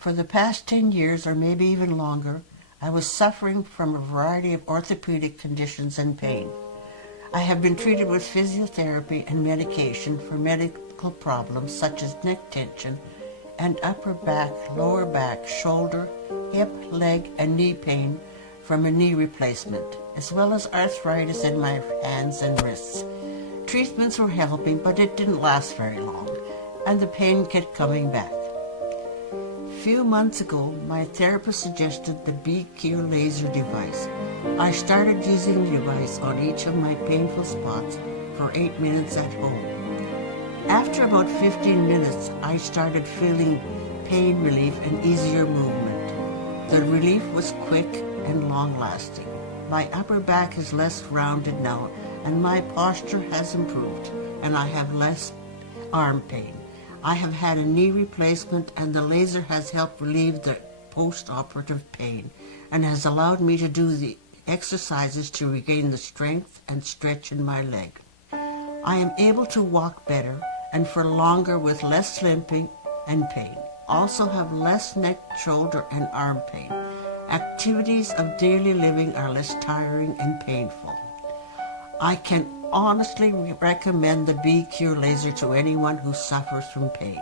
For the past 10 years, or maybe even longer, I was suffering from a variety of orthopedic conditions and pain. I have been treated with physiotherapy and medication for medical problems such as neck tension and upper back, lower back, shoulder, hip, leg, and knee pain from a knee replacement, as well as arthritis in my hands and wrists. Treatments were helping, but it didn't last very long, and the pain kept coming back. A few months ago, my therapist suggested the BQ laser device. I started using the device on each of my painful spots for 8 minutes at home. After about 15 minutes, I started feeling pain relief and easier movement. The relief was quick and long-lasting. My upper back is less rounded now, and my posture has improved, and I have less arm pain. I have had a knee replacement, and the laser has helped relieve the post-operative pain and has allowed me to do the exercises to regain the strength and stretch in my leg. I am able to walk better and for longer with less limping and pain. Also have less neck, shoulder, and arm pain. Activities of daily living are less tiring and painful. I can honestly recommend the BQ laser to anyone who suffers from pain.